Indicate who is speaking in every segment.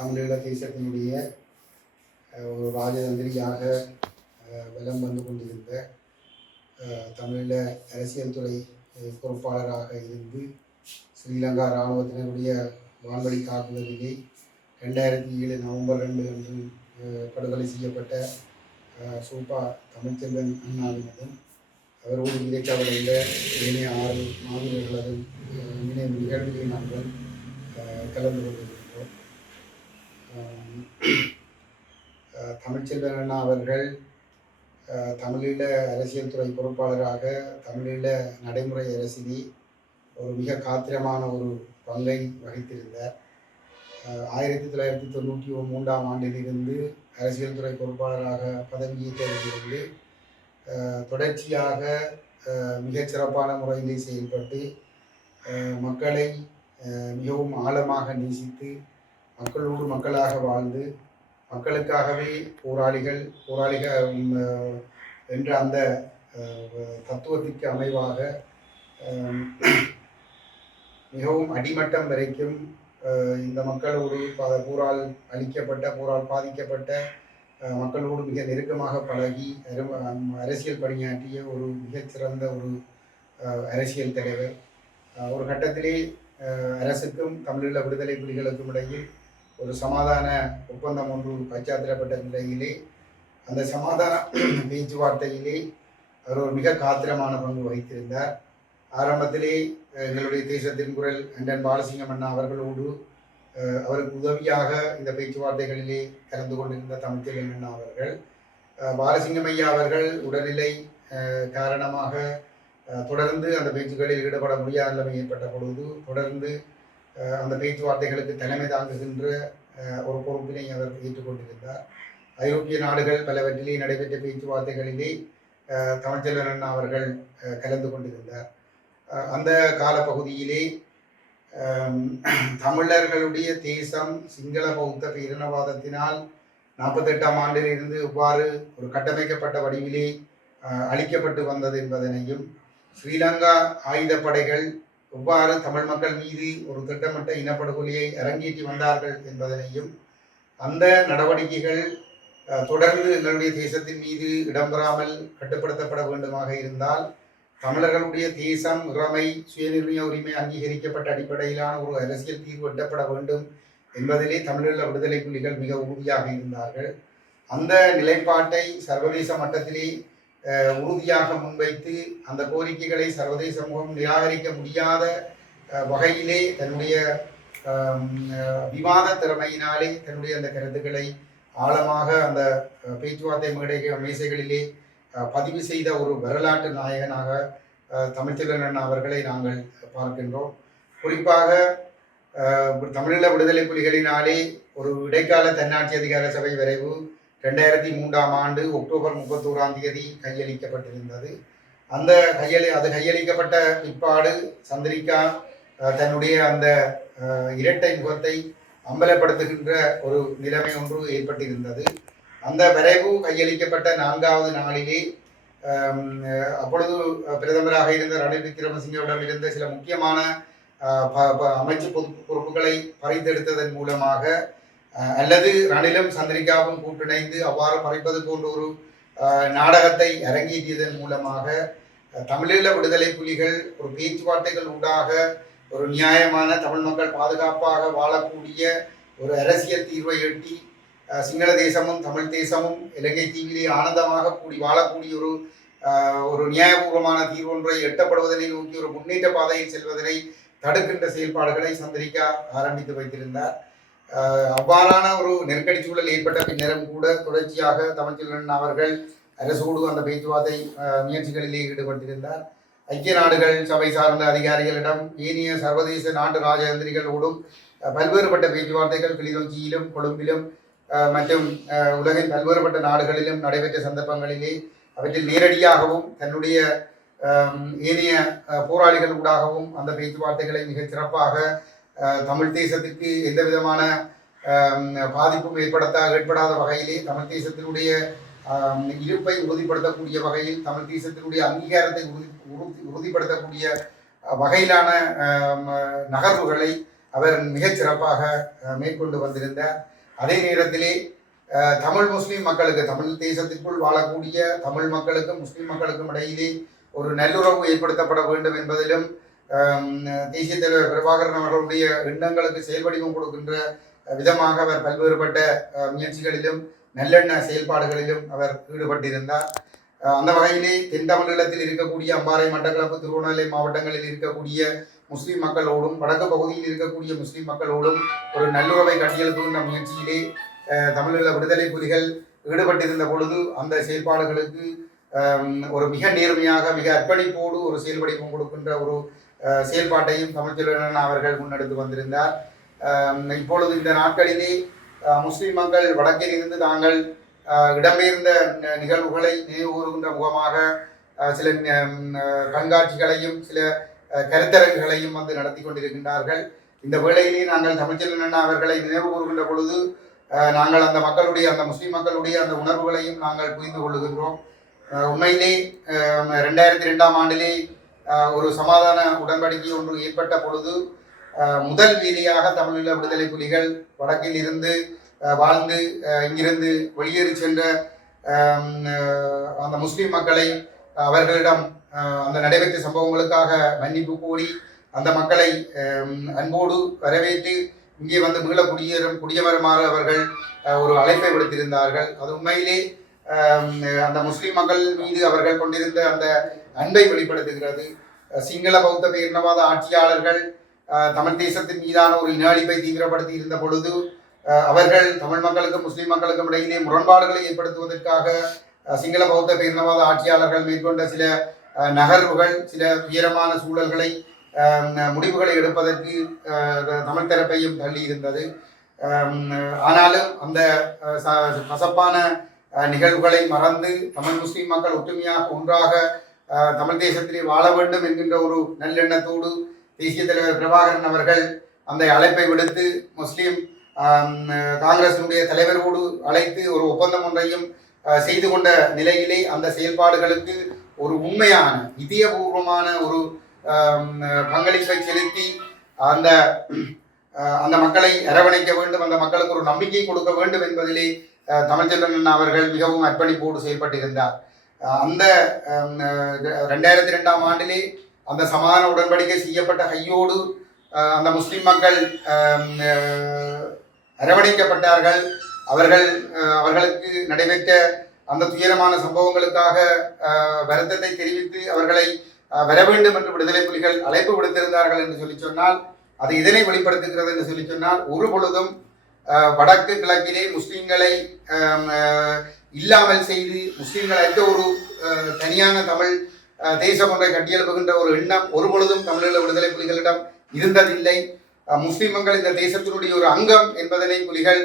Speaker 1: தமிழீழ தேசத்தினுடைய ஒரு ராஜதந்திரியாக வலம் வந்து கொண்டிருந்த தமிழீழ அரசியல் துறை பொறுப்பாளராக இருந்து ஸ்ரீலங்கா இராணுவத்தினருடைய வான்வழி தாக்குதலிலே ரெண்டாயிரத்தி ஏழு நவம்பர் ரெண்டு அன்று படுகொலை செய்யப்பட்ட சூப்பா தமிழ்ச்செல்வன் அண்ணாவினதும் அவரோடு உள்ள ஏனைய ஆறு மாவீரர்களதும் இணைய நிகழ்வுகளில் நாங்கள் கலந்து கொண்டோம் தமிழ்ச்செல்வன் அவர்கள் தமிழீழ அரசியல் துறை பொறுப்பாளராக தமிழீழ நடைமுறை அரசினி ஒரு மிக காத்திரமான ஒரு பங்கை வகித்திருந்தார் ஆயிரத்தி தொள்ளாயிரத்தி தொண்ணூற்றி மூன்றாம் ஆண்டிலிருந்து அரசியல் துறை பொறுப்பாளராக பதவியேற்றிருந்து தொடர்ச்சியாக மிகச்சிறப்பான முறையிலே செயல்பட்டு மக்களை மிகவும் ஆழமாக நேசித்து மக்களோடு மக்களாக வாழ்ந்து மக்களுக்காகவே போராளிகள் போராளிக என்ற அந்த தத்துவத்திற்கு அமைவாக மிகவும் அடிமட்டம் வரைக்கும் இந்த மக்களோடு போரால் அளிக்கப்பட்ட போரால் பாதிக்கப்பட்ட மக்களோடு மிக நெருக்கமாக பழகி அரசியல் பணியாற்றிய ஒரு மிகச்சிறந்த ஒரு அரசியல் தலைவர் ஒரு கட்டத்திலே அரசுக்கும் தமிழீழ விடுதலை புலிகளுக்கும் இடையில் ஒரு சமாதான ஒப்பந்தம் ஒன்று கைச்சாத்திடப்பட்ட நிலையிலே அந்த சமாதான பேச்சுவார்த்தையிலே அவர் ஒரு மிக காத்திரமான பங்கு வகித்திருந்தார் ஆரம்பத்திலே எங்களுடைய தேசத்தின் குரல் அண்டன் பாலசிங்கம் அண்ணா அவர்களோடு அவருக்கு உதவியாக இந்த பேச்சுவார்த்தைகளிலே கலந்து கொண்டிருந்த தமிழ்ச்செல்வன் அண்ணா அவர்கள் பாலசிங்கமையா அவர்கள் உடல்நிலை காரணமாக தொடர்ந்து அந்த பேச்சுக்களில் ஈடுபட முடியாத நிலைமை ஏற்பட்ட பொழுது தொடர்ந்து அந்த பேச்சுவார்த்தைகளுக்கு தலைமை தாங்குகின்ற ஒரு பொறுப்பினை அவர் ஏற்றுக்கொண்டிருந்தார் ஐரோப்பிய நாடுகள் பலவற்றிலே நடைபெற்ற பேச்சுவார்த்தைகளிலே தமிழ்ச்செல்வன் அண்ணா அவர்கள் கலந்து கொண்டிருந்தார் அந்த காலப்பகுதியிலே தமிழர்களுடைய தேசம் சிங்கள பௌத்த பேரினவாதத்தினால் நாற்பத்தெட்டாம் இருந்து இவ்வாறு ஒரு கட்டமைக்கப்பட்ட வடிவிலே அளிக்கப்பட்டு வந்தது என்பதனையும் ஸ்ரீலங்கா ஆயுதப்படைகள் எவ்வாறு தமிழ் மக்கள் மீது ஒரு திட்டமிட்ட இனப்படுகொலையை அரங்கேற்றி வந்தார்கள் என்பதனையும் அந்த நடவடிக்கைகள் தொடர்ந்து எங்களுடைய தேசத்தின் மீது இடம்பெறாமல் கட்டுப்படுத்தப்பட வேண்டுமாக இருந்தால் தமிழர்களுடைய தேசம் இறமை சுயநிர்ணய உரிமை அங்கீகரிக்கப்பட்ட அடிப்படையிலான ஒரு அரசியல் தீர்வு எட்டப்பட வேண்டும் என்பதிலே தமிழர்கள் விடுதலை புலிகள் மிக உறுதியாக இருந்தார்கள் அந்த நிலைப்பாட்டை சர்வதேச மட்டத்திலே உறுதியாக முன்வைத்து அந்த கோரிக்கைகளை சர்வதேச சமூகம் நிராகரிக்க முடியாத வகையிலே தன்னுடைய விவாத திறமையினாலே தன்னுடைய அந்த கருத்துக்களை ஆழமாக அந்த பேச்சுவார்த்தை மேடை மேசைகளிலே பதிவு செய்த ஒரு வரலாற்று நாயகனாக தமிழ்ச்செல்வன் அவர்களை நாங்கள் பார்க்கின்றோம் குறிப்பாக தமிழீழ விடுதலை புலிகளினாலே ஒரு இடைக்கால தன்னாட்சி அதிகார சபை விரைவு ரெண்டாயிரத்தி மூன்றாம் ஆண்டு அக்டோபர் முப்பத்தோராம் தேதி கையளிக்கப்பட்டிருந்தது அந்த கையளி அது கையளிக்கப்பட்ட பிற்பாடு சந்திரிகா தன்னுடைய அந்த இரட்டை முகத்தை அம்பலப்படுத்துகின்ற ஒரு நிலைமை ஒன்று ஏற்பட்டிருந்தது அந்த விரைவு கையளிக்கப்பட்ட நான்காவது நாளிலே அப்பொழுது பிரதமராக இருந்த ரணில் விக்ரமசிங்கவிடம் இருந்த சில முக்கியமான அமைச்சு பொறுப்புகளை பறித்தெடுத்ததன் மூலமாக அல்லது ரணிலும் சந்திரிகாவும் கூட்டிணைந்து அவ்வாறு மறைப்பது போன்ற ஒரு நாடகத்தை அரங்கேற்றியதன் மூலமாக தமிழீழ விடுதலை புலிகள் ஒரு பேச்சுவார்த்தைகள் ஊடாக ஒரு நியாயமான தமிழ் மக்கள் பாதுகாப்பாக வாழக்கூடிய ஒரு அரசியல் தீர்வை எட்டி சிங்கள தேசமும் தமிழ் தேசமும் இலங்கை தீவிலே ஆனந்தமாக கூடி வாழக்கூடிய ஒரு ஒரு நியாயபூர்வமான தீர்வொன்றை எட்டப்படுவதனை நோக்கி ஒரு முன்னேற்ற பாதையில் செல்வதனை தடுக்கின்ற செயல்பாடுகளை சந்திரிக்கா ஆரம்பித்து வைத்திருந்தார் அவ்வாறான ஒரு நெருக்கடி சூழல் ஏற்பட்ட பின்னரும் கூட தொடர்ச்சியாக தமிழ்ச்செல்வன் அவர்கள் அரசோடு அந்த பேச்சுவார்த்தை முயற்சிகளிலே ஈடுபட்டிருந்தார் ஐக்கிய நாடுகள் சபை சார்ந்த அதிகாரிகளிடம் ஏனைய சர்வதேச நாட்டு ராஜதந்திரிகளோடும் பல்வேறுபட்ட பேச்சுவார்த்தைகள் கிளிநொச்சியிலும் கொழும்பிலும் மற்றும் உலகின் பல்வேறுபட்ட நாடுகளிலும் நடைபெற்ற சந்தர்ப்பங்களிலே அவற்றில் நேரடியாகவும் தன்னுடைய ஏனைய போராளிகள் ஊடாகவும் அந்த பேச்சுவார்த்தைகளை மிகச் சிறப்பாக தமிழ் தேசத்துக்கு எந்த விதமான பாதிப்பும் ஏற்படுத்த ஏற்படாத வகையிலே தமிழ் தேசத்தினுடைய இருப்பை உறுதிப்படுத்தக்கூடிய வகையில் தமிழ் தேசத்தினுடைய அங்கீகாரத்தை உறுதி உறுதிப்படுத்தக்கூடிய வகையிலான நகர்வுகளை அவர் மிகச் சிறப்பாக மேற்கொண்டு வந்திருந்தார் அதே நேரத்திலே தமிழ் முஸ்லீம் மக்களுக்கு தமிழ் தேசத்திற்குள் வாழக்கூடிய தமிழ் மக்களுக்கும் முஸ்லீம் மக்களுக்கும் இடையிலே ஒரு நல்லுறவு ஏற்படுத்தப்பட வேண்டும் என்பதிலும் தேசிய தலைவர் பிரபாகரன் அவர்களுடைய எண்ணங்களுக்கு செயல்வடிவம் கொடுக்கின்ற விதமாக அவர் பல்வேறுபட்ட முயற்சிகளிலும் நல்லெண்ண செயல்பாடுகளிலும் அவர் ஈடுபட்டிருந்தார் அந்த வகையிலே தென் தமிழகத்தில் இருக்கக்கூடிய அம்பாறை மட்டக்களப்பு திருவண்ணாமலை மாவட்டங்களில் இருக்கக்கூடிய முஸ்லீம் மக்களோடும் வடக்கு பகுதியில் இருக்கக்கூடிய முஸ்லீம் மக்களோடும் ஒரு நல்லுறவை கட்டியெழுப்புகின்ற முயற்சியிலே தமிழீழ விடுதலை புலிகள் ஈடுபட்டிருந்த பொழுது அந்த செயல்பாடுகளுக்கு ஒரு மிக நேர்மையாக மிக அர்ப்பணிப்போடு ஒரு செயல்படிப்பம் கொடுக்கின்ற ஒரு செயல்பாட்டையும் தமிழ்ச்செல்வன் அவர்கள் முன்னெடுத்து வந்திருந்தார் இப்பொழுது இந்த நாட்களிலே முஸ்லிம் மக்கள் வடக்கில் இருந்து தாங்கள் இடம்பெயர்ந்த நிகழ்வுகளை நினைவுகூறுகின்ற முகமாக சில கண்காட்சிகளையும் சில கருத்தரங்குகளையும் வந்து நடத்தி கொண்டிருக்கின்றார்கள் இந்த வேளையிலே நாங்கள் தமிழ்ச்செல்வன் அவர்களை நினைவு கூறுகின்ற பொழுது நாங்கள் அந்த மக்களுடைய அந்த முஸ்லீம் மக்களுடைய அந்த உணர்வுகளையும் நாங்கள் புரிந்து கொள்ளுகின்றோம் உண்மையிலே ரெண்டாயிரத்தி ரெண்டாம் ஆண்டிலே ஒரு சமாதான உடன்படிக்கை ஒன்று ஏற்பட்ட பொழுது முதல் வீதியாக தமிழீழ விடுதலை புலிகள் வடக்கில் இருந்து வாழ்ந்து இங்கிருந்து வெளியேறி சென்ற அந்த முஸ்லீம் மக்களை அவர்களிடம் அந்த நடைபெற்ற சம்பவங்களுக்காக மன்னிப்பு கூறி அந்த மக்களை அன்போடு வரவேற்று இங்கே வந்து மீள குடியேறும் குடியவருமாறு அவர்கள் ஒரு அழைப்பை விடுத்திருந்தார்கள் அது உண்மையிலே அந்த முஸ்லீம் மக்கள் மீது அவர்கள் கொண்டிருந்த அந்த அன்பை வெளிப்படுத்துகிறது சிங்கள பௌத்த பேரினவாத ஆட்சியாளர்கள் தமிழ் தேசத்தின் மீதான ஒரு இனாளிப்பை தீவிரப்படுத்தி இருந்த பொழுது அவர்கள் தமிழ் மக்களுக்கும் முஸ்லிம் மக்களுக்கும் இடையிலே முரண்பாடுகளை ஏற்படுத்துவதற்காக சிங்கள பௌத்த பேரினவாத ஆட்சியாளர்கள் மேற்கொண்ட சில நகர்வுகள் சில உயரமான சூழல்களை முடிவுகளை எடுப்பதற்கு தமிழ் தரப்பையும் தள்ளி இருந்தது ஆனாலும் அந்த கசப்பான நிகழ்வுகளை மறந்து தமிழ் முஸ்லீம் மக்கள் ஒற்றுமையாக ஒன்றாக தமிழ் தேசத்திலே வாழ வேண்டும் என்கின்ற ஒரு நல்லெண்ணத்தோடு தேசிய தலைவர் பிரபாகரன் அவர்கள் அந்த அழைப்பை விடுத்து முஸ்லீம் காங்கிரசினுடைய தலைவரோடு அழைத்து ஒரு ஒப்பந்தம் ஒன்றையும் செய்து கொண்ட நிலையிலே அந்த செயல்பாடுகளுக்கு ஒரு உண்மையான இதயபூர்வமான ஒரு பங்களிப்பை செலுத்தி அந்த அந்த மக்களை அரவணைக்க வேண்டும் அந்த மக்களுக்கு ஒரு நம்பிக்கை கொடுக்க வேண்டும் என்பதிலே தமிழ்ச்செல்வன் அவர்கள் மிகவும் அர்ப்பணிப்போடு செயல்பட்டிருந்தார் அந்த ரெண்டாயிரத்தி ரெண்டாம் ஆண்டிலே அந்த சமாதான உடன்படிக்கை செய்யப்பட்ட கையோடு அந்த முஸ்லிம் மக்கள் அரவணைக்கப்பட்டார்கள் அவர்கள் அவர்களுக்கு நடைபெற்ற அந்த துயரமான சம்பவங்களுக்காக வருத்தத்தை தெரிவித்து அவர்களை வர வேண்டும் என்று விடுதலை புலிகள் அழைப்பு விடுத்திருந்தார்கள் என்று சொல்லி சொன்னால் அது இதனை வெளிப்படுத்துகிறது என்று சொல்லி சொன்னால் ஒரு பொழுதும் வடக்கு கிழக்கிலே முஸ்லிம்களை இல்லாமல் செய்து முஸ்லீம்கள் எந்த ஒரு தனியான தமிழ் தேசம் ஒன்றை கட்டியெழுப்புகின்ற ஒரு எண்ணம் ஒருபொழுதும் தமிழீழ விடுதலை புலிகளிடம் இருந்ததில்லை முஸ்லிம்கள் இந்த தேசத்தினுடைய ஒரு அங்கம் என்பதனை புலிகள்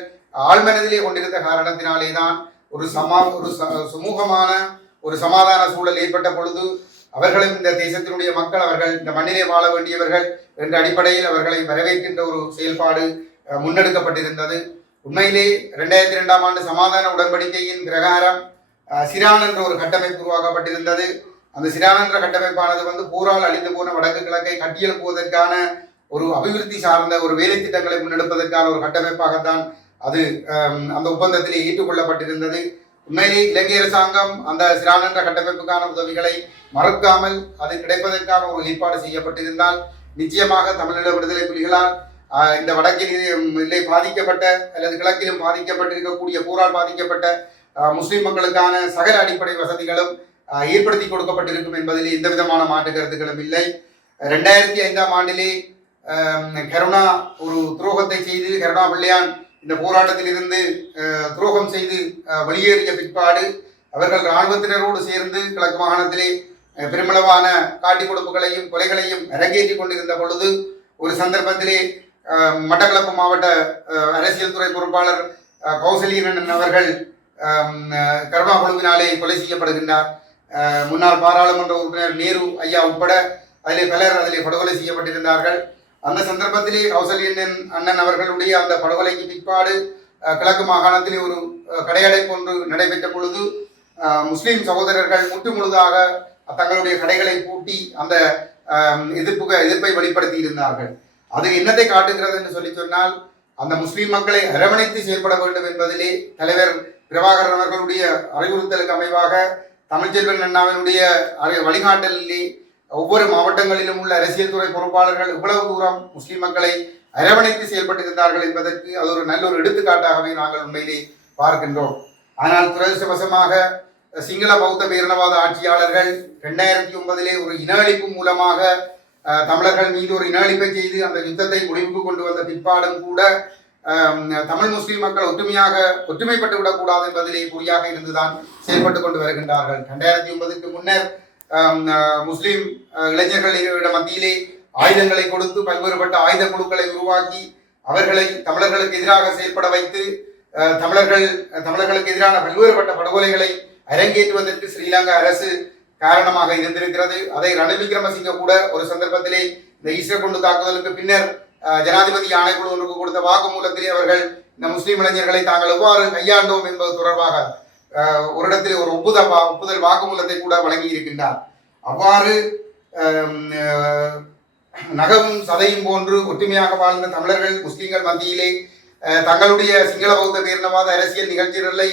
Speaker 1: ஆழ்மனதிலே கொண்டிருந்த காரணத்தினாலே தான் ஒரு சமா ஒரு சுமூகமான ஒரு சமாதான சூழல் ஏற்பட்ட பொழுது அவர்களும் இந்த தேசத்தினுடைய மக்கள் அவர்கள் இந்த மண்ணிலே வாழ வேண்டியவர்கள் என்ற அடிப்படையில் அவர்களை வரவேற்கின்ற ஒரு செயல்பாடு முன்னெடுக்கப்பட்டிருந்தது உண்மையிலே ரெண்டாயிரத்தி ரெண்டாம் ஆண்டு சமாதான உடன்படிக்கையின் பிரகாரம் சிரான் என்ற ஒரு கட்டமைப்பு உருவாக்கப்பட்டிருந்தது அந்த சிரான் என்ற கட்டமைப்பானது வந்து போரால் அழிந்து போன வடக்கு கிழக்கை கட்டியெழுப்புவதற்கான ஒரு அபிவிருத்தி சார்ந்த ஒரு வேலை திட்டங்களை முன்னெடுப்பதற்கான ஒரு கட்டமைப்பாகத்தான் அது அந்த ஒப்பந்தத்திலே ஏற்றுக்கொள்ளப்பட்டிருந்தது உண்மையிலே இலங்கை அரசாங்கம் அந்த சிரான் என்ற கட்டமைப்புக்கான உதவிகளை மறுக்காமல் அது கிடைப்பதற்கான ஒரு ஏற்பாடு செய்யப்பட்டிருந்தால் நிச்சயமாக தமிழீழ விடுதலை புலிகளால் இந்த வடக்கில் இல்லை பாதிக்கப்பட்ட அல்லது கிழக்கிலும் பாதிக்கப்பட்டிருக்கக்கூடிய போரால் பாதிக்கப்பட்ட முஸ்லிம் மக்களுக்கான சகல அடிப்படை வசதிகளும் ஏற்படுத்தி கொடுக்கப்பட்டிருக்கும் என்பதில் எந்த விதமான மாற்று கருத்துக்களும் இல்லை ரெண்டாயிரத்தி ஐந்தாம் ஆண்டிலே கருணா ஒரு துரோகத்தை செய்து கருணா பிள்ளையான் இந்த போராட்டத்திலிருந்து துரோகம் செய்து வெளியேறிய பிற்பாடு அவர்கள் இராணுவத்தினரோடு சேர்ந்து கிழக்கு மாகாணத்திலே பெருமளவான காட்டி கொடுப்புகளையும் கொலைகளையும் அரங்கேற்றி கொண்டிருந்த பொழுது ஒரு சந்தர்ப்பத்திலே மட்டக்களப்பு மாவட்ட அரசியல் துறை பொறுப்பாளர் கௌசலீரன் அவர்கள் கருணா குழுவினாலே கொலை செய்யப்படுகின்றார் முன்னாள் பாராளுமன்ற உறுப்பினர் நேரு ஐயா உட்பட அதிலே பலர் அதிலே படுகொலை செய்யப்பட்டிருந்தார்கள் அந்த சந்தர்ப்பத்திலே கௌசலியன் அண்ணன் அவர்களுடைய அந்த படுகொலைக்கு பிற்பாடு கிழக்கு மாகாணத்திலே ஒரு கடையடைப்பு ஒன்று நடைபெற்ற பொழுது முஸ்லீம் சகோதரர்கள் முற்று முழுதாக தங்களுடைய கடைகளை பூட்டி அந்த எதிர்ப்புக எதிர்ப்பை வெளிப்படுத்தி இருந்தார்கள் அது என்னத்தை காட்டுகிறது என்று சொல்லி சொன்னால் அந்த முஸ்லீம் மக்களை அரவணைத்து செயல்பட வேண்டும் என்பதிலே தலைவர் பிரபாகரன் அவர்களுடைய அறிவுறுத்தலுக்கு அமைவாக தமிழ்ச்செல்வன் அண்ணாவினுடைய வழிகாட்டலிலே ஒவ்வொரு மாவட்டங்களிலும் உள்ள அரசியல் துறை பொறுப்பாளர்கள் இவ்வளவு தூரம் முஸ்லீம் மக்களை அரவணைத்து செயல்பட்டிருந்தார்கள் என்பதற்கு அது ஒரு நல்ல ஒரு எடுத்துக்காட்டாகவே நாங்கள் உண்மையிலே பார்க்கின்றோம் ஆனால் துரதிருஷ்டவசமாக சிங்கள பௌத்த பேரினவாத ஆட்சியாளர்கள் ரெண்டாயிரத்தி ஒன்பதிலே ஒரு இன அழிப்பு மூலமாக தமிழர்கள் மீது ஒரு இன அழிப்பை செய்து அந்த யுத்தத்தை முடிவுக்கு கொண்டு வந்த பிற்பாடும் கூட தமிழ் முஸ்லீம் மக்கள் ஒற்றுமையாக ஒற்றுமைப்பட்டு விடக்கூடாது என்பதிலே குறியாக இருந்துதான் செயல்பட்டு கொண்டு வருகின்றார்கள் ரெண்டாயிரத்தி ஒன்பதுக்கு முன்னர் முஸ்லீம் இளைஞர்களிட மத்தியிலே ஆயுதங்களை கொடுத்து பல்வேறுபட்ட ஆயுத குழுக்களை உருவாக்கி அவர்களை தமிழர்களுக்கு எதிராக செயல்பட வைத்து தமிழர்கள் தமிழர்களுக்கு எதிரான பல்வேறுபட்ட படுகொலைகளை அரங்கேற்றுவதற்கு ஸ்ரீலங்கா அரசு காரணமாக இருந்திருக்கிறது அதை ரணில் விக்ரமசிங்க கூட ஒரு சந்தர்ப்பத்திலே இந்த ஈஸ்டர் கொண்டு தாக்குதலுக்கு பின்னர் ஜனாதிபதி ஆணைக்குழு ஒன்றுக்கு கொடுத்த வாக்குமூலத்திலே அவர்கள் இந்த முஸ்லீம் இளைஞர்களை தாங்கள் எவ்வாறு கையாண்டோம் என்பது தொடர்பாக ஒரு இடத்தில் ஒரு ஒப்புதல் ஒப்புதல் வாக்குமூலத்தை கூட வழங்கி இருக்கின்றார் அவ்வாறு நகமும் சதையும் போன்று ஒற்றுமையாக வாழ்ந்த தமிழர்கள் முஸ்லீம்கள் மத்தியிலே தங்களுடைய சிங்கள பௌத்த பேரினவாத அரசியல் நிகழ்ச்சிகளை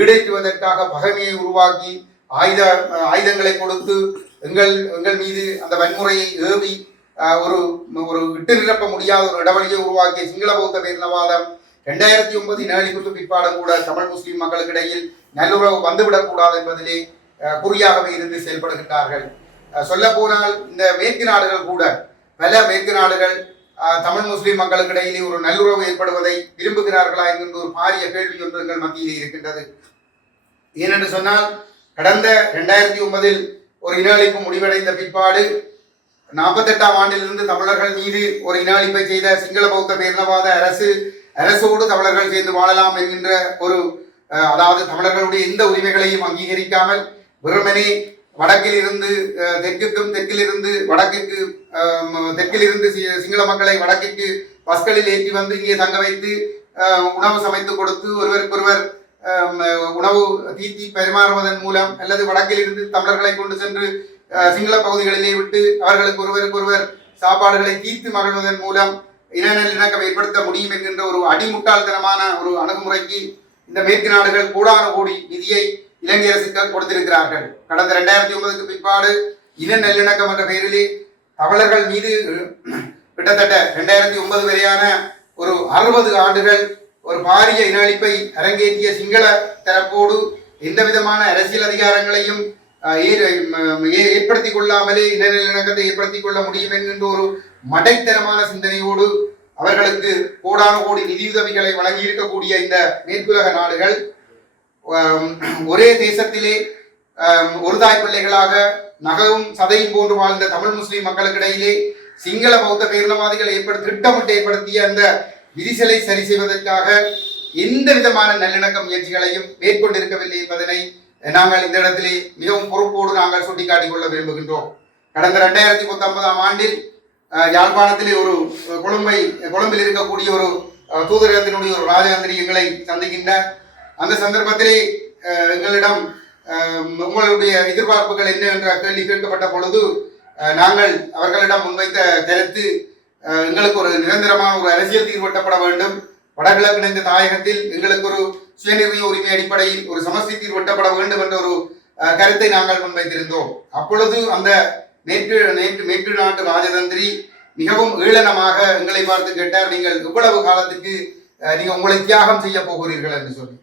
Speaker 1: ஈடேற்றுவதற்காக பகைமையை உருவாக்கி ஆயுத ஆயுதங்களை கொடுத்து எங்கள் எங்கள் மீது அந்த வன்முறையை ஏவி ஒரு ஒரு விட்டு நிரப்ப முடியாத ஒரு இடவழியை உருவாக்கிய சிங்கள பௌத்த பேரினவாதம் ரெண்டாயிரத்தி ஒன்பது குத்து பிற்பாடம் கூட தமிழ் முஸ்லீம் மக்களுக்கிடையில் நல்லுறவு வந்துவிடக்கூடாது என்பதிலே குறியாகவே இருந்து செயல்படுகின்றார்கள் சொல்ல போனால் இந்த மேற்கு நாடுகள் கூட பல மேற்கு நாடுகள் தமிழ் முஸ்லீம் மக்களுக்கிடையிலே ஒரு நல்லுறவு ஏற்படுவதை விரும்புகிறார்களா என்கின்ற ஒரு பாரிய கேள்வி ஒன்று எங்கள் மத்தியிலே இருக்கின்றது ஏனென்று சொன்னால் கடந்த ரெண்டாயிரத்தி ஒன்பதில் ஒரு இனஅழிப்பு முடிவடைந்த பிற்பாடு நாற்பத்தெட்டாம் ஆண்டிலிருந்து தமிழர்கள் மீது ஒரு இனஅழிப்பை செய்த சிங்கள பௌத்த பேரினவாத அரசு அரசோடு தமிழர்கள் சேர்ந்து வாழலாம் என்கின்ற ஒரு அதாவது தமிழர்களுடைய எந்த உரிமைகளையும் அங்கீகரிக்காமல் வெறுமனே வடக்கில் இருந்து தெற்குக்கும் தெற்கிலிருந்து வடக்குக்கு தெற்கிலிருந்து சிங்கள மக்களை வடக்கிற்கு பஸ்களில் ஏற்றி வந்து இங்கே தங்க வைத்து உணவு சமைத்து கொடுத்து ஒருவருக்கொருவர் உணவு தீத்தி பரிமாறுவதன் மூலம் அல்லது வடக்கில் இருந்து தமிழர்களை கொண்டு சென்று சிங்கள பகுதிகளிலே விட்டு அவர்களுக்கு ஒருவருக்கு ஒருவர் சாப்பாடுகளை தீர்த்து மகிழ்வதன் மூலம் இனநல் இணக்கம் ஏற்படுத்த முடியும் என்கின்ற ஒரு அடிமுட்டாள்தனமான ஒரு அணுகுமுறைக்கு இந்த மேற்கு நாடுகள் கூடான கூடி நிதியை இலங்கை அரசுக்கு கொடுத்திருக்கிறார்கள் கடந்த ரெண்டாயிரத்தி ஒன்பதுக்கு பிற்பாடு இன நல்லிணக்கம் என்ற பெயரிலே தமிழர்கள் மீது கிட்டத்தட்ட ரெண்டாயிரத்தி ஒன்பது வரையான ஒரு அறுபது ஆண்டுகள் ஒரு பாரிய இனஅழிப்பை அரங்கேற்றிய சிங்கள தரப்போடு எந்த விதமான அரசியல் அதிகாரங்களையும் ஏற்படுத்திக் கொள்ளாமலே இனநிலக்கத்தை ஏற்படுத்திக் கொள்ள முடியும் என்கின்ற ஒரு மடைத்தனமான சிந்தனையோடு அவர்களுக்கு கோடான கோடி நிதியுதவிகளை வழங்கி இருக்கக்கூடிய இந்த மேற்குலக நாடுகள் ஒரே தேசத்திலே ஒரு தாய் பிள்ளைகளாக நகவும் சதையும் போன்று வாழ்ந்த தமிழ் முஸ்லீம் மக்களுக்கிடையிலே சிங்கள பௌத்த பேரினவாதிகள் ஏற்படுத்த திட்டமிட்டு ஏற்படுத்திய அந்த விரிசலை சரி செய்வதற்காக எந்த விதமான நல்லிணக்க முயற்சிகளையும் மேற்கொண்டிருக்கவில்லை என்பதனை நாங்கள் இந்த இடத்திலே மிகவும் பொறுப்போடு நாங்கள் சுட்டிக்காட்டிக் கொள்ள விரும்புகின்றோம் கடந்த ரெண்டாயிரத்தி பத்தொன்பதாம் ஆண்டில் யாழ்ப்பாணத்திலே ஒரு கொழும்பை கொழும்பில் இருக்கக்கூடிய ஒரு தூதரகத்தினுடைய ஒரு ராஜதந்திரி எங்களை சந்திக்கின்ற அந்த சந்தர்ப்பத்திலே எங்களிடம் உங்களுடைய எதிர்பார்ப்புகள் என்ன என்ற கேள்வி கேட்கப்பட்ட பொழுது நாங்கள் அவர்களிடம் முன்வைத்த கருத்து எங்களுக்கு ஒரு நிரந்தரமான ஒரு அரசியல் தீர்வு எட்டப்பட வேண்டும் வடகிழக்கு இணைந்த தாயகத்தில் எங்களுக்கு ஒரு சுயநிர்ணய உரிமை அடிப்படையில் ஒரு சமஸ்தி தீர்வு எட்டப்பட வேண்டும் என்ற ஒரு கருத்தை நாங்கள் முன்வைத்திருந்தோம் அப்பொழுது அந்த நேற்று நேற்று மேற்கு நாட்டு ராஜதந்திரி மிகவும் ஏளனமாக எங்களை பார்த்து கேட்டார் நீங்கள் இவ்வளவு காலத்துக்கு நீங்கள் உங்களை தியாகம் செய்ய போகிறீர்கள் என்று சொல்லி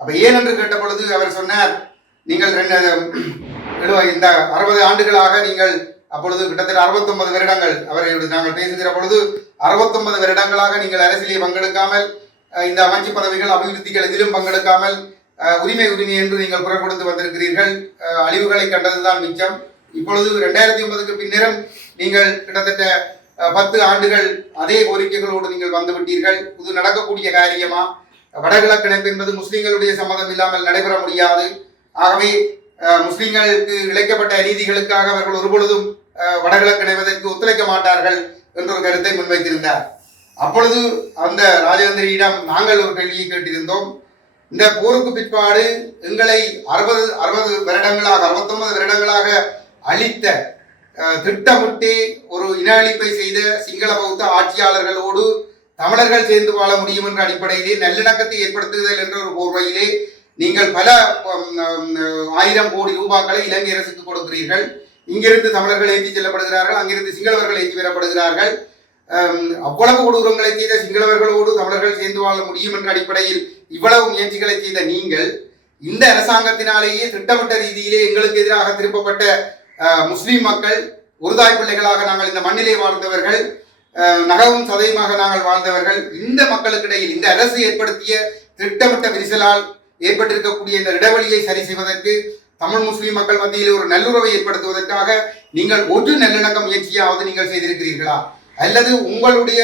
Speaker 1: அப்ப ஏன் என்று கேட்ட பொழுது அவர் சொன்னார் நீங்கள் ரெண்டு இந்த அறுபது ஆண்டுகளாக நீங்கள் அப்பொழுது கிட்டத்தட்ட அறுபத்தொன்பது வருடங்கள் அவரை நாங்கள் பேசுகிற பொழுது அறுபத்தொன்பது வருடங்களாக நீங்கள் அரசியலை பங்கெடுக்காமல் இந்த அமைச்சு பதவிகள் அபிவிருத்திகள் எதிலும் பங்கெடுக்காமல் உரிமை உரிமை என்று நீங்கள் குரல் கொடுத்து வந்திருக்கிறீர்கள் அழிவுகளை கண்டதுதான் மிச்சம் இப்பொழுது ரெண்டாயிரத்தி ஒன்பதுக்கு பின்னரும் நீங்கள் கிட்டத்தட்ட பத்து ஆண்டுகள் அதே கோரிக்கைகளோடு நீங்கள் வந்து விட்டீர்கள் இது நடக்கக்கூடிய காரியமா வடகிழக்கு இணைப்பு என்பது முஸ்லிம்களுடைய சம்மதம் இல்லாமல் நடைபெற முடியாது ஆகவே முஸ்லிம்களுக்கு இழைக்கப்பட்ட அநீதிகளுக்காக அவர்கள் ஒருபொழுதும் வடகிழக்கு இணைவதற்கு ஒத்துழைக்க மாட்டார்கள் என்ற ஒரு கருத்தை முன்வைத்திருந்தார் அப்பொழுது அந்த ராஜேந்திரியிடம் நாங்கள் ஒரு கேள்வியை கேட்டிருந்தோம் இந்த போருக்கு பிற்பாடு எங்களை அறுபது அறுபது வருடங்களாக அறுபத்தொன்பது வருடங்களாக அழித்த திட்டமிட்டு ஒரு இன அழிப்பை செய்த சிங்கள பௌத்த ஆட்சியாளர்களோடு தமிழர்கள் சேர்ந்து வாழ முடியும் என்ற அடிப்படையிலே நல்லிணக்கத்தை ஏற்படுத்துதல் என்ற ஒரு போர்வையிலே நீங்கள் பல ஆயிரம் கோடி ரூபாக்களை இலங்கை அரசுக்கு கொடுக்கிறீர்கள் இங்கிருந்து தமிழர்கள் ஏற்றி செல்லப்படுகிறார்கள் அங்கிருந்து சிங்களவர்கள் ஏற்றி வரப்படுகிறார்கள் அவ்வளவு கொடூரங்களை செய்த சிங்களவர்களோடு தமிழர்கள் சேர்ந்து வாழ முடியும் என்ற அடிப்படையில் இவ்வளவு முயற்சிகளை செய்த நீங்கள் இந்த அரசாங்கத்தினாலேயே திட்டமிட்ட ரீதியிலே எங்களுக்கு எதிராக திருப்பப்பட்ட முஸ்லீம் மக்கள் உருதாய் பிள்ளைகளாக நாங்கள் இந்த மண்ணிலே வாழ்ந்தவர்கள் நகவும் சதயமாக நாங்கள் வாழ்ந்தவர்கள் இந்த மக்களுக்கிடையில் இந்த அரசு ஏற்படுத்திய திட்டமிட்ட விரிசலால் ஏற்பட்டிருக்கக்கூடிய இந்த இடைவெளியை சரி செய்வதற்கு தமிழ் முஸ்லீம் மக்கள் மத்தியில் ஒரு நல்லுறவை ஏற்படுத்துவதற்காக நீங்கள் ஒன்று நல்லிணக்க முயற்சியாவது நீங்கள் செய்திருக்கிறீர்களா அல்லது உங்களுடைய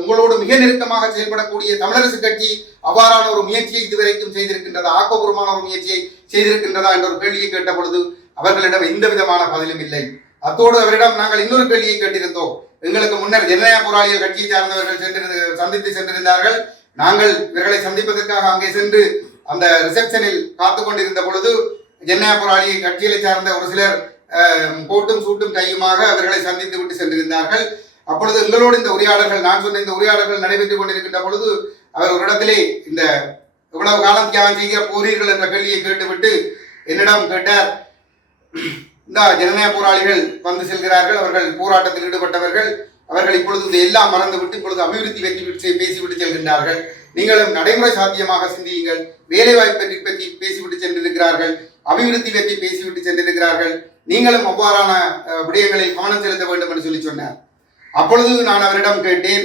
Speaker 1: உங்களோடு மிக நெருக்கமாக செயல்படக்கூடிய தமிழரசு கட்சி அவ்வாறான ஒரு முயற்சியை இதுவரைக்கும் செய்திருக்கின்றதா ஆக்கப்பூர்வமான ஒரு முயற்சியை செய்திருக்கின்றதா என்ற ஒரு கேள்வியை கேட்ட பொழுது அவர்களிடம் எந்த விதமான பதிலும் இல்லை அத்தோடு அவரிடம் நாங்கள் இன்னொரு கேள்வியை கேட்டிருந்தோம் எங்களுக்கு முன்னர் ஜனநாயக போராளிகள் கட்சியை சார்ந்தவர்கள் சென்றிருந்த சந்தித்து சென்றிருந்தார்கள் நாங்கள் இவர்களை சந்திப்பதற்காக அங்கே சென்று அந்த ரிசப்ஷனில் காத்து கொண்டிருந்த பொழுது ஜென்னா போராளி கட்சியை சார்ந்த ஒரு சிலர் கோட்டும் சூட்டும் கையுமாக அவர்களை சந்தித்து விட்டு சென்றிருந்தார்கள் அப்பொழுது எங்களோடு இந்த உரையாடல்கள் நான் சொன்ன இந்த உரையாடல்கள் நடைபெற்றுக் கொண்டிருக்கின்ற பொழுது அவர் ஒரு இடத்திலே இந்த இவ்வளவு காலம் தியாகம் செய்ய போரீர்கள் என்ற கேள்வியை கேட்டுவிட்டு என்னிடம் கேட்டார் இந்த ஜனநாயக போராளிகள் வந்து செல்கிறார்கள் அவர்கள் போராட்டத்தில் ஈடுபட்டவர்கள் அவர்கள் இப்பொழுது இந்த மறந்து மறந்துவிட்டு இப்பொழுது அபிவிருத்தி வெற்றி பேசிவிட்டு செல்கின்றார்கள் நீங்களும் நடைமுறை சாத்தியமாக சிந்தியுங்கள் வாய்ப்பை பற்றி பேசிவிட்டு சென்றிருக்கிறார்கள் அபிவிருத்தி பற்றி பேசிவிட்டு சென்றிருக்கிறார்கள் நீங்களும் அவ்வாறான விடயங்களில் கவனம் செலுத்த வேண்டும் என்று சொல்லி சொன்னார் அப்பொழுது நான் அவரிடம் கேட்டேன்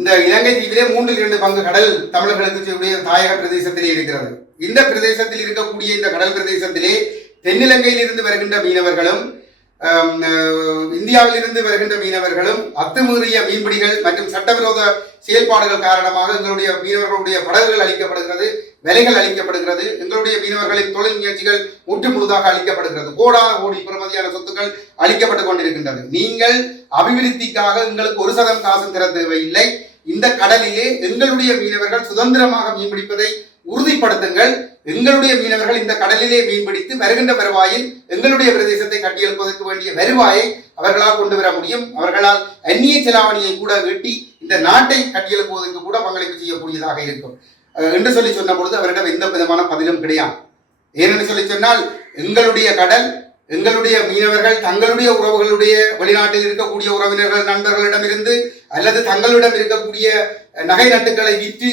Speaker 1: இந்த இலங்கை தீவிலே மூன்றில் இரண்டு பங்கு கடல் தமிழர்களுக்கு தாயக பிரதேசத்திலே இருக்கிறது இந்த பிரதேசத்தில் இருக்கக்கூடிய இந்த கடல் பிரதேசத்திலே தென்னிலங்கையில் இருந்து வருகின்ற மீனவர்களும் இந்தியாவிலிருந்து வருகின்ற மீனவர்களும் அத்துமீறிய மீன்பிடிகள் மற்றும் சட்டவிரோத செயல்பாடுகள் காரணமாக எங்களுடைய மீனவர்களுடைய படகுகள் அளிக்கப்படுகிறது விலைகள் அளிக்கப்படுகிறது எங்களுடைய மீனவர்களின் தொழில் முயற்சிகள் முற்று முழுதாக அளிக்கப்படுகிறது கோடான கோடி புறமதியான சொத்துக்கள் அளிக்கப்பட்டு கொண்டிருக்கின்றது நீங்கள் அபிவிருத்திக்காக எங்களுக்கு ஒரு சதம் காசு தர தேவையில்லை இந்த கடலிலே எங்களுடைய மீனவர்கள் சுதந்திரமாக மீன்பிடிப்பதை உறுதிப்படுத்துங்கள் எங்களுடைய மீனவர்கள் இந்த கடலிலே மீன்பிடித்து வருகின்ற வருவாயில் எங்களுடைய பிரதேசத்தை கட்டியெழுப்பதற்கு வேண்டிய வருவாயை அவர்களால் கொண்டு வர முடியும் அவர்களால் அந்நிய செலாவணியை கூட வெட்டி இந்த நாட்டை கட்டியெழுப்புவதற்கு கூட பங்களிப்பு செய்யக்கூடியதாக இருக்கும் என்று சொல்லி சொன்ன பொழுது அவரிடம் எந்த விதமான பதிலும் கிடையாது ஏனென்று சொல்லி சொன்னால் எங்களுடைய கடல் எங்களுடைய மீனவர்கள் தங்களுடைய உறவுகளுடைய வெளிநாட்டில் இருக்கக்கூடிய உறவினர்கள் நண்பர்களிடமிருந்து அல்லது தங்களிடம் இருக்கக்கூடிய நகை நட்டுக்களை விற்று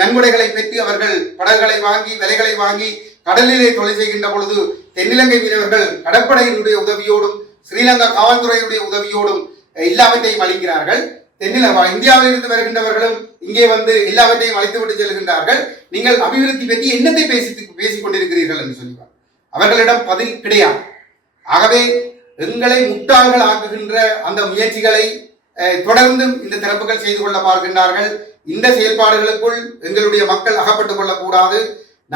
Speaker 1: நன்கொடைகளை பெற்று அவர்கள் படகுகளை வாங்கி விலைகளை வாங்கி கடலிலே தொலை செய்கின்ற பொழுது தென்னிலங்கை மீனவர்கள் கடற்படையினுடைய உதவியோடும் ஸ்ரீலங்கா காவல்துறையினுடைய உதவியோடும் எல்லாவற்றையும் அளிக்கிறார்கள் தென்னிலங்கா இந்தியாவிலிருந்து வருகின்றவர்களும் இங்கே வந்து எல்லாவற்றையும் அழைத்துவிட்டு செல்கின்றார்கள் நீங்கள் அபிவிருத்தி பற்றி என்னத்தை பேசி பேசிக் கொண்டிருக்கிறீர்கள் என்று சொல்லுவார் அவர்களிடம் பதில் கிடையாது ஆகவே எங்களை முட்டாள்கள் ஆக்குகின்ற அந்த முயற்சிகளை தொடர்ந்தும் இந்த திறப்புகள் செய்து கொள்ள பார்க்கின்றார்கள் இந்த செயல்பாடுகளுக்குள் எங்களுடைய மக்கள் அகப்பட்டுக் கொள்ளக்கூடாது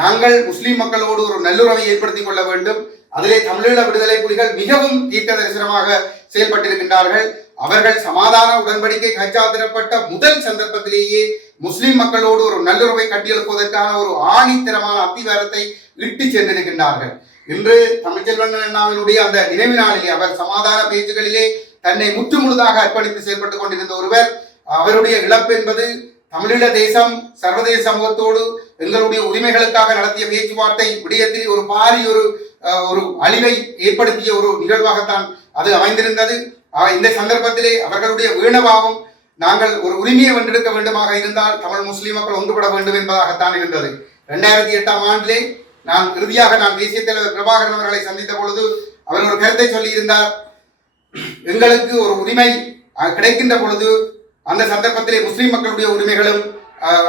Speaker 1: நாங்கள் முஸ்லீம் மக்களோடு ஒரு நல்லுறவை ஏற்படுத்திக் கொள்ள வேண்டும் அதிலே தமிழீழ விடுதலை புலிகள் மிகவும் தீர்க்க தரிசனமாக செயல்பட்டிருக்கின்றார்கள் அவர்கள் சமாதான உடன்படிக்கை கைச்சாத்திடப்பட்ட முதல் சந்தர்ப்பத்திலேயே முஸ்லிம் மக்களோடு ஒரு நல்லுறவை கட்டியெழுப்பதற்கான ஒரு ஆணித்தரமான அத்திவாரத்தை இட்டு சென்றிருக்கின்றார்கள் இன்று தமிழ்ச்செல்வன் அண்ணாவினுடைய அந்த நினைவு நாளிலே அவர் சமாதான பேச்சுகளிலே தன்னை முற்று முழுதாக அர்ப்பணித்து செயல்பட்டுக் கொண்டிருந்த ஒருவர் அவருடைய இழப்பு என்பது தமிழீழ தேசம் சர்வதேச சமூகத்தோடு எங்களுடைய உரிமைகளுக்காக நடத்திய பேச்சுவார்த்தை விடயத்தில் ஒரு பாரி ஒரு ஒரு அழிவை ஏற்படுத்திய ஒரு நிகழ்வாகத்தான் அது அமைந்திருந்தது இந்த சந்தர்ப்பத்திலே அவர்களுடைய வீணபாவம் நாங்கள் ஒரு உரிமையை வென்றெடுக்க வேண்டுமாக இருந்தால் தமிழ் முஸ்லீம் மக்கள் ஒன்றுபட வேண்டும் என்பதாகத்தான் இருந்தது ரெண்டாயிரத்தி எட்டாம் ஆண்டிலே நான் இறுதியாக நான் தேசிய தலைவர் பிரபாகரன் அவர்களை சந்தித்த பொழுது அவர் ஒரு கருத்தை சொல்லியிருந்தார் எங்களுக்கு ஒரு உரிமை கிடைக்கின்ற பொழுது அந்த சந்தர்ப்பத்திலே முஸ்லீம் மக்களுடைய உரிமைகளும்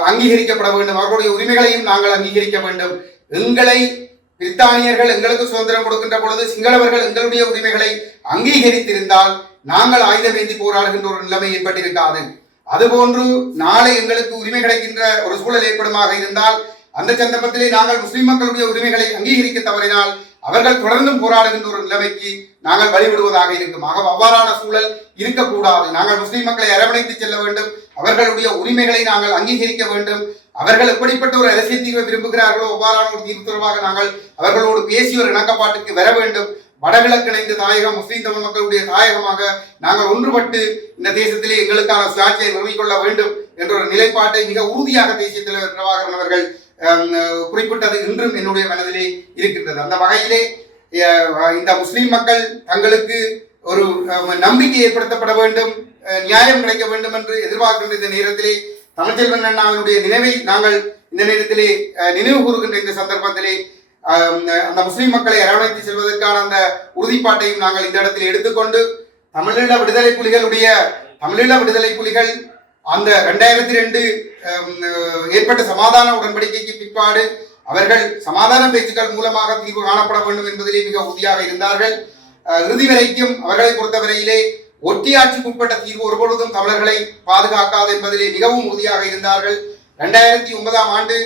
Speaker 1: அங்கீகரிக்கப்பட வேண்டும் அவர்களுடைய உரிமைகளையும் நாங்கள் அங்கீகரிக்க வேண்டும் எங்களை பிரித்தானியர்கள் எங்களுக்கு சுதந்திரம் கொடுக்கின்ற பொழுது சிங்களவர்கள் எங்களுடைய உரிமைகளை அங்கீகரித்திருந்தால் நாங்கள் ஆயுதம் போராடுகின்ற ஒரு நிலைமை ஏற்பட்டிருக்காது அதுபோன்று நாளை எங்களுக்கு உரிமை கிடைக்கின்ற ஒரு சூழல் ஏற்படுமாக இருந்தால் அந்த சந்தர்ப்பத்திலே நாங்கள் முஸ்லிம் மக்களுடைய உரிமைகளை அங்கீகரிக்க தவறினால் அவர்கள் தொடர்ந்தும் போராடுகின்ற ஒரு நிலைமைக்கு நாங்கள் வழிவிடுவதாக இருக்கும் ஆக அவ்வாறான சூழல் இருக்கக்கூடாது நாங்கள் முஸ்லிம் மக்களை அரவணைத்து செல்ல வேண்டும் அவர்களுடைய உரிமைகளை நாங்கள் அங்கீகரிக்க வேண்டும் அவர்கள் எப்படிப்பட்ட ஒரு அரசியல் தீர்வை விரும்புகிறார்களோ அவ்வாறான ஒரு தீர்வு தொடர்பாக நாங்கள் அவர்களோடு பேசிய ஒரு இணக்கப்பாட்டுக்கு வர வேண்டும் வடகிழக்கிணைந்த தாயகம் முஸ்லீம் தமிழ் மக்களுடைய தாயகமாக நாங்கள் ஒன்றுபட்டு இந்த தேசத்திலே எங்களுக்கான சுயாட்சியை நிறுவிக்கொள்ள வேண்டும் என்ற ஒரு நிலைப்பாட்டை மிக உறுதியாக தேசிய தலைவர் பிரபாகரன் அவர்கள் குறிப்பிட்டது இன்றும் என்னுடைய மனதிலே இருக்கின்றது அந்த வகையிலே இந்த முஸ்லீம் மக்கள் தங்களுக்கு ஒரு நம்பிக்கை ஏற்படுத்தப்பட வேண்டும் நியாயம் கிடைக்க வேண்டும் என்று எதிர்பார்க்கின்ற இந்த நேரத்திலே தமிழ்ச்செல்வன் அண்ணாவினுடைய நினைவை நாங்கள் இந்த நேரத்திலே நினைவு கூறுகின்ற இந்த சந்தர்ப்பத்திலே அந்த முஸ்லீம் மக்களை அரவணைத்து செல்வதற்கான அந்த உறுதிப்பாட்டையும் நாங்கள் இந்த இடத்தில் எடுத்துக்கொண்டு தமிழீழ விடுதலை புலிகளுடைய தமிழீழ விடுதலை புலிகள் அந்த ரெண்டாயிரத்தி ரெண்டு ஏற்பட்ட சமாதான உடன்படிக்கைக்கு பிற்பாடு அவர்கள் சமாதான பேச்சுக்கள் மூலமாக தீர்வு காணப்பட வேண்டும் என்பதிலே மிக உறுதியாக இருந்தார்கள் இறுதி வரைக்கும் அவர்களை பொறுத்தவரையிலே உட்பட்ட தீர்வு ஒருபொழுதும் தமிழர்களை பாதுகாக்காது என்பதிலே மிகவும் உறுதியாக இருந்தார்கள் இரண்டாயிரத்தி ஒன்பதாம் ஆண்டு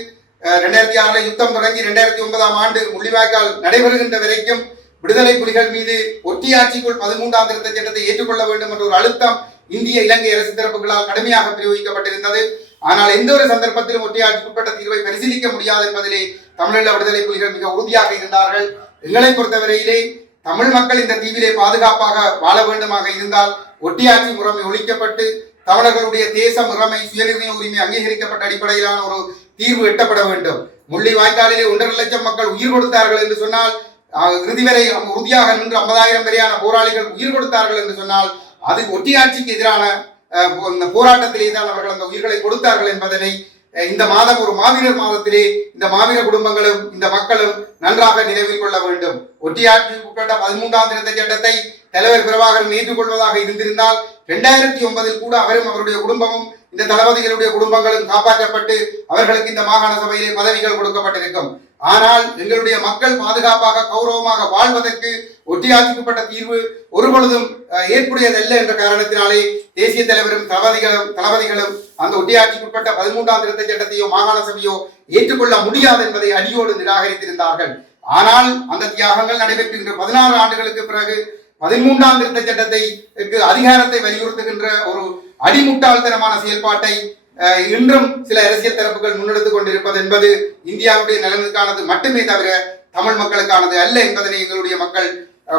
Speaker 1: இரண்டாயிரத்தி ஆறுல யுத்தம் தொடங்கி ரெண்டாயிரத்தி ஒன்பதாம் ஆண்டு முள்ளிவாய்க்கால் நடைபெறுகின்ற வரைக்கும் விடுதலை புலிகள் மீது ஒட்டியாட்சிக்குள் பதிமூன்றாம் திருத்த திட்டத்தை ஏற்றுக்கொள்ள வேண்டும் என்ற ஒரு அழுத்தம் இந்திய இலங்கை அரசு தரப்புகளால் கடுமையாக பிரயோகிக்கப்பட்டிருந்தது ஆனால் எந்த ஒரு சந்தர்ப்பத்திலும் ஒற்றையாட்சிக்குட்பட்ட தீர்வை பரிசீலிக்க முடியாது என்பதிலே தமிழீழ விடுதலை புலிகள் மிக உறுதியாக இருந்தார்கள் எங்களை பொறுத்தவரையிலே தமிழ் மக்கள் இந்த தீவிலே பாதுகாப்பாக வாழ வேண்டுமாக இருந்தால் ஒட்டியாட்சி முறைமை ஒழிக்கப்பட்டு தமிழர்களுடைய தேச முறைமை சுயநிர்ணய உரிமை அங்கீகரிக்கப்பட்ட அடிப்படையிலான ஒரு தீர்வு எட்டப்பட வேண்டும் முள்ளி வாய்க்காலிலே ஒன்றரை லட்சம் மக்கள் உயிர் கொடுத்தார்கள் என்று சொன்னால் இறுதி வரை உறுதியாக நின்று ஐம்பதாயிரம் வரையான போராளிகள் உயிர் கொடுத்தார்கள் என்று சொன்னால் அது ஒட்டியாட்சிக்கு எதிரான போராட்டத்திலே தான் அவர்கள் அந்த உயிர்களை கொடுத்தார்கள் என்பதனை இந்த மாதம் ஒரு மாவீரர் மாதத்திலே இந்த மாவீர குடும்பங்களும் இந்த மக்களும் நன்றாக நினைவில் கொள்ள வேண்டும் ஒட்டியாட்சி உட்பட்ட பதிமூன்றாம் திருத்த சட்டத்தை தலைவர் பிரபாகரன் கொள்வதாக இருந்திருந்தால் இரண்டாயிரத்தி ஒன்பதில் கூட அவரும் அவருடைய குடும்பமும் இந்த தளபதிகளுடைய குடும்பங்களும் காப்பாற்றப்பட்டு அவர்களுக்கு இந்த மாகாண சபையிலே பதவிகள் கொடுக்கப்பட்டிருக்கும் ஆனால் எங்களுடைய மக்கள் பாதுகாப்பாக கௌரவமாக வாழ்வதற்கு ஒத்தியாசிக்கப்பட்ட தீர்வு ஒருபொழுதும் ஏற்புடையதல்ல என்ற காரணத்தினாலே தேசிய தலைவரும் தளபதிகளும் தளபதிகளும் அந்த ஒட்டியாட்சிக்குட்பட்ட பதிமூன்றாம் திருத்த சட்டத்தையோ மாகாண சபையோ ஏற்றுக்கொள்ள முடியாது என்பதை அடியோடு நிராகரித்திருந்தார்கள் ஆனால் அந்த தியாகங்கள் நடைபெற்றுகின்ற பதினாறு ஆண்டுகளுக்கு பிறகு பதிமூன்றாம் திருத்த சட்டத்தை அதிகாரத்தை வலியுறுத்துகின்ற ஒரு அடிமுட்டாள்தனமான செயல்பாட்டை இன்றும் சில அரசியல் தரப்புகள் முன்னெடுத்துக் கொண்டிருப்பது என்பது இந்தியாவுடைய நலனுக்கானது மட்டுமே தவிர தமிழ் மக்களுக்கானது அல்ல என்பதனை எங்களுடைய மக்கள்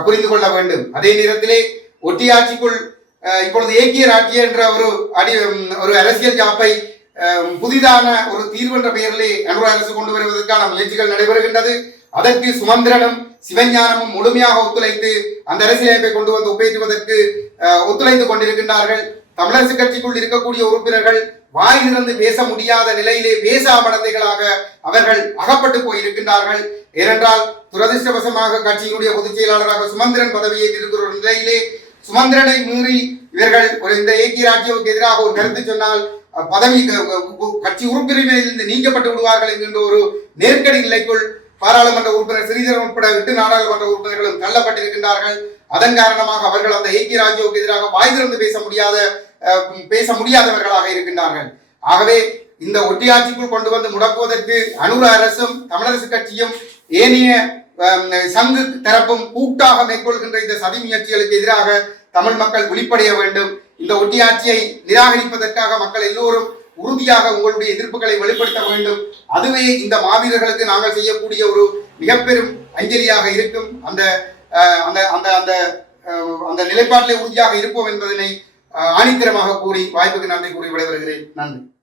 Speaker 1: புரிந்து கொள்ள வேண்டும் அதே நேரத்திலே ஒட்டியாட்சிக்குள் இப்பொழுது ஏக்கிய ராட்டிய என்ற ஒரு அடி ஒரு அரசியல் ஜாப்பை புதிதான ஒரு தீர்வு என்ற பெயரிலே அனுர அரசு கொண்டு வருவதற்கான முயற்சிகள் நடைபெறுகின்றது அதற்கு சுமந்திரனும் சிவஞானமும் முழுமையாக ஒத்துழைத்து அந்த அரசியலமைப்பை கொண்டு வந்து உபயோகிப்பதற்கு ஒத்துழைத்துக் கொண்டிருக்கின்றார்கள் தமிழரசு கட்சிக்குள் இருக்கக்கூடிய உறுப்பினர்கள் வாயிலிருந்து பேச முடியாத நிலையிலே பேச அவர்கள் அகப்பட்டு போயிருக்கின்றார்கள் ஏனென்றால் துரதிருஷ்டவசமாக கட்சியினுடைய பொதுச் செயலாளராக சுமந்திரன் பதவியை இருக்கிற நிலையிலே சுமந்திரனை மீறி இவர்கள் ஒரு இந்த ஏக்கிய ராஜ்யவுக்கு எதிராக ஒரு கருத்து சொன்னால் பதவி கட்சி உறுப்பினரிலிருந்து நீக்கப்பட்டு விடுவார்கள் என்கின்ற ஒரு நெருக்கடி நிலைக்குள் பாராளுமன்ற உறுப்பினர் ஸ்ரீதரன் உட்பட விட்டு நாடாளுமன்ற உறுப்பினர்களும் தள்ளப்பட்டிருக்கின்றார்கள் அதன் காரணமாக அவர்கள் அந்த ஏக்கிய ராஜ்யவுக்கு எதிராக வாய் திறந்து பேச முடியாத பேச முடியாதவர்களாக இருக்கின்றார்கள் ஆகவே இந்த ஒட்டியாட்சிக்குள் கொண்டு வந்து முடக்குவதற்கு அனுர அரசும் தமிழரசு கட்சியும் ஏனைய சங்கு தரப்பும் கூட்டாக மேற்கொள்கின்ற இந்த சதி முயற்சிகளுக்கு எதிராக தமிழ் மக்கள் விழிப்படைய வேண்டும் இந்த ஒட்டியாட்சியை நிராகரிப்பதற்காக மக்கள் எல்லோரும் உறுதியாக உங்களுடைய எதிர்ப்புகளை வெளிப்படுத்த வேண்டும் அதுவே இந்த மாவீரர்களுக்கு நாங்கள் செய்யக்கூடிய ஒரு மிகப்பெரும் அஞ்சலியாக இருக்கும் அந்த அந்த அந்த அந்த அந்த நிலைப்பாட்டிலே உறுதியாக இருப்போம் என்பதனை ஆணித்திரமாக கூறி வாய்ப்புக்கு நன்றி கூறி விடைபெறுகிறேன் நன்றி